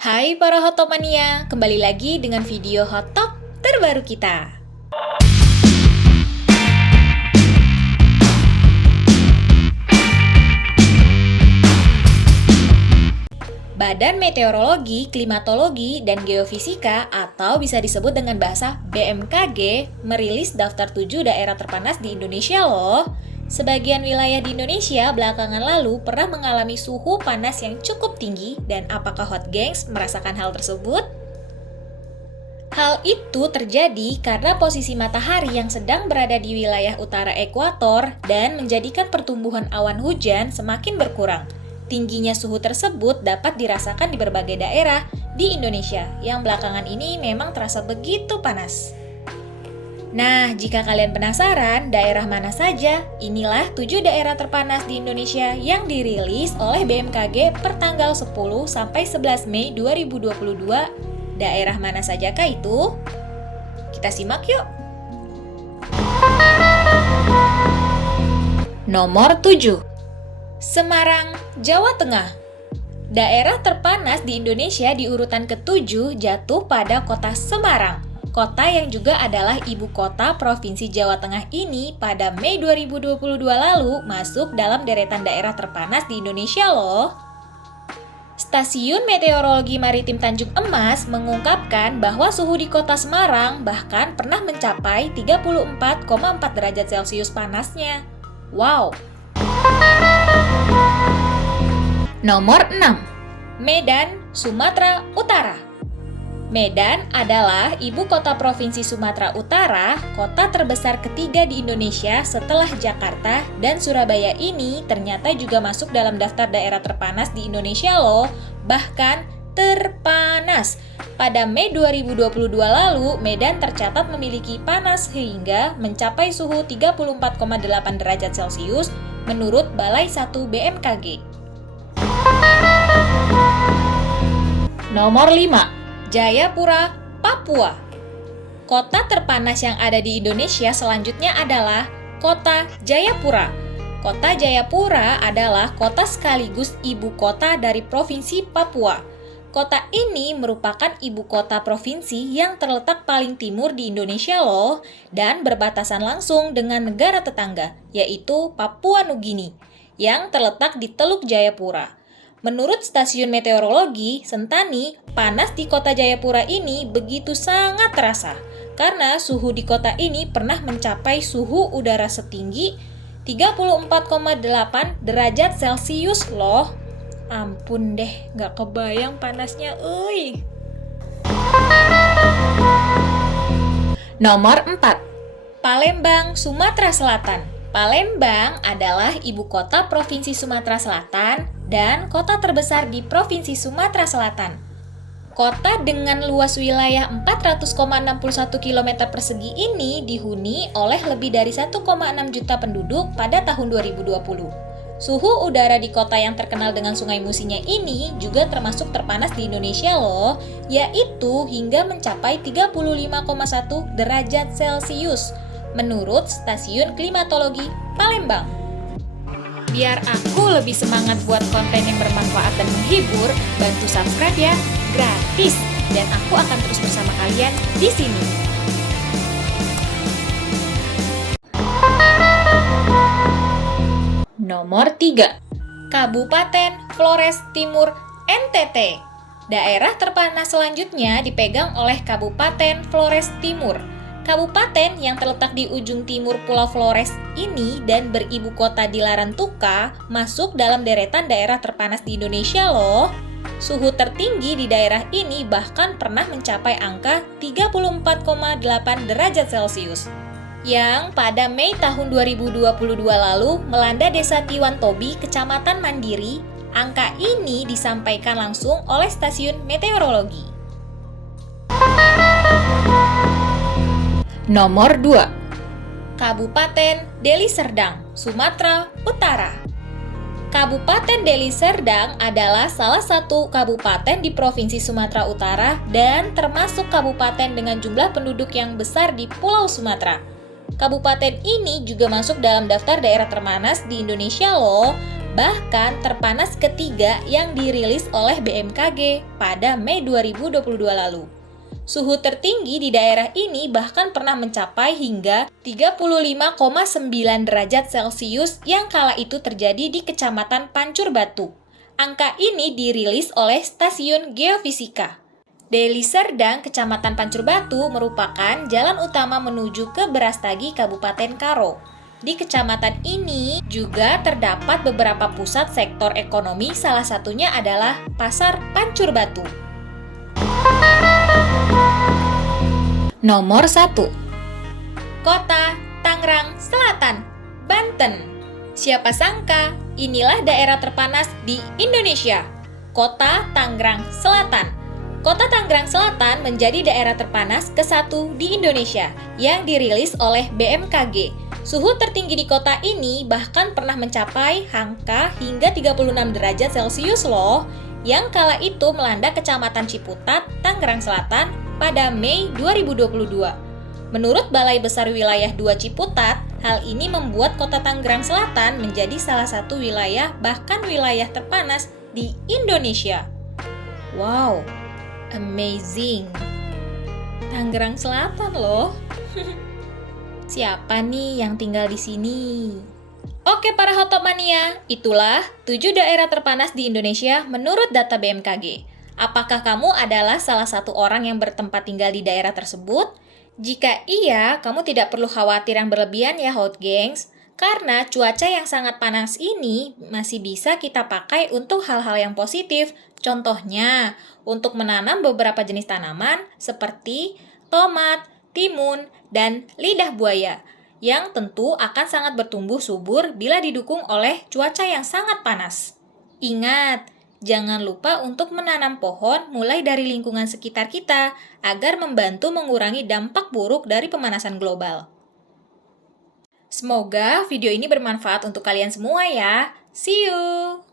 Hai para Hotopmania, kembali lagi dengan video Hot Top terbaru kita. Badan Meteorologi, Klimatologi, dan Geofisika atau bisa disebut dengan bahasa BMKG merilis daftar 7 daerah terpanas di Indonesia loh. Sebagian wilayah di Indonesia belakangan lalu pernah mengalami suhu panas yang cukup tinggi dan apakah Hot Gengs merasakan hal tersebut? Hal itu terjadi karena posisi matahari yang sedang berada di wilayah utara ekuator dan menjadikan pertumbuhan awan hujan semakin berkurang. Tingginya suhu tersebut dapat dirasakan di berbagai daerah di Indonesia yang belakangan ini memang terasa begitu panas. Nah, jika kalian penasaran daerah mana saja, inilah 7 daerah terpanas di Indonesia yang dirilis oleh BMKG per tanggal 10 sampai 11 Mei 2022. Daerah mana sajakah itu? Kita simak yuk. Nomor 7. Semarang, Jawa Tengah. Daerah terpanas di Indonesia di urutan ke-7 jatuh pada kota Semarang. Kota yang juga adalah ibu kota Provinsi Jawa Tengah ini pada Mei 2022 lalu masuk dalam deretan daerah terpanas di Indonesia loh. Stasiun Meteorologi Maritim Tanjung Emas mengungkapkan bahwa suhu di kota Semarang bahkan pernah mencapai 34,4 derajat Celcius panasnya. Wow! Nomor 6. Medan, Sumatera Utara. Medan adalah ibu kota Provinsi Sumatera Utara, kota terbesar ketiga di Indonesia setelah Jakarta, dan Surabaya ini ternyata juga masuk dalam daftar daerah terpanas di Indonesia loh, bahkan terpanas. Pada Mei 2022 lalu, Medan tercatat memiliki panas hingga mencapai suhu 34,8 derajat Celcius menurut Balai 1 BMKG. Nomor 5. Jayapura, Papua. Kota terpanas yang ada di Indonesia selanjutnya adalah Kota Jayapura. Kota Jayapura adalah kota sekaligus ibu kota dari Provinsi Papua. Kota ini merupakan ibu kota provinsi yang terletak paling timur di Indonesia loh, dan berbatasan langsung dengan negara tetangga, yaitu Papua Nugini, yang terletak di Teluk Jayapura. Menurut Stasiun Meteorologi Sentani, panas di kota Jayapura ini begitu sangat terasa karena suhu di kota ini pernah mencapai suhu udara setinggi 34,8 derajat Celcius loh. Ampun deh, gak kebayang panasnya, euy. Nomor 4. Palembang, Sumatera Selatan. Palembang adalah ibu kota Provinsi Sumatera Selatan dan kota terbesar di Provinsi Sumatera Selatan. Kota dengan luas wilayah 400,61 km persegi ini dihuni oleh lebih dari 1,6 juta penduduk pada tahun 2020. Suhu udara di kota yang terkenal dengan sungai Musinya ini juga termasuk terpanas di Indonesia loh, yaitu hingga mencapai 35,1 derajat Celcius menurut Stasiun Klimatologi Palembang. Biar aku lebih semangat buat konten yang bermanfaat dan menghibur, bantu subscribe ya, gratis. Dan aku akan terus bersama kalian di sini. Nomor 3. Kabupaten Flores Timur, NTT. Daerah terpanas selanjutnya dipegang oleh Kabupaten Flores Timur. Kabupaten yang terletak di ujung timur Pulau Flores ini dan beribu kota di Larantuka masuk dalam deretan daerah terpanas di Indonesia loh. Suhu tertinggi di daerah ini bahkan pernah mencapai angka 34,8 derajat Celcius. Yang pada Mei tahun 2022 lalu melanda desa Tiwantobi, Kecamatan Mandiri. Angka ini disampaikan langsung oleh Stasiun Meteorologi. Nomor 2. Kabupaten Deli Serdang, Sumatera Utara. Kabupaten Deli Serdang adalah salah satu kabupaten di Provinsi Sumatera Utara dan termasuk kabupaten dengan jumlah penduduk yang besar di Pulau Sumatera. Kabupaten ini juga masuk dalam daftar daerah terpanas di Indonesia loh. bahkan terpanas ketiga yang dirilis oleh BMKG pada Mei 2022 lalu. Suhu tertinggi di daerah ini bahkan pernah mencapai hingga 35,9 derajat Celcius yang kala itu terjadi di Kecamatan Pancur Batu. Angka ini dirilis oleh Stasiun Geofisika. Deli Serdang, Kecamatan Pancur Batu merupakan jalan utama menuju ke Brastagi, Kabupaten Karo. Di kecamatan ini juga terdapat beberapa pusat sektor ekonomi, salah satunya adalah Pasar Pancur Batu. Nomor 1. Kota Tangerang Selatan, Banten. Siapa sangka, inilah daerah terpanas di Indonesia, Kota Tangerang Selatan. Kota Tangerang Selatan menjadi daerah terpanas ke-1 di Indonesia yang dirilis oleh BMKG. Suhu tertinggi di kota ini bahkan pernah mencapai angka hingga 36 derajat Celcius loh, yang kala itu melanda Kecamatan Ciputat, Tangerang Selatan pada Mei 2022. Menurut Balai Besar Wilayah 2 Ciputat, hal ini membuat kota Tangerang Selatan menjadi salah satu wilayah bahkan wilayah terpanas di Indonesia. Wow, amazing. Tangerang Selatan loh. Siapa nih yang tinggal di sini? Oke para Hotop Mania, itulah 7 daerah terpanas di Indonesia menurut data BMKG. Apakah kamu adalah salah satu orang yang bertempat tinggal di daerah tersebut? Jika iya, kamu tidak perlu khawatir yang berlebihan ya Hot Gengs, karena cuaca yang sangat panas ini masih bisa kita pakai untuk hal-hal yang positif. Contohnya, untuk menanam beberapa jenis tanaman seperti tomat, timun, dan lidah buaya, yang tentu akan sangat bertumbuh subur bila didukung oleh cuaca yang sangat panas. Ingat, jangan lupa untuk menanam pohon mulai dari lingkungan sekitar kita agar membantu mengurangi dampak buruk dari pemanasan global. Semoga video ini bermanfaat untuk kalian semua ya. See you!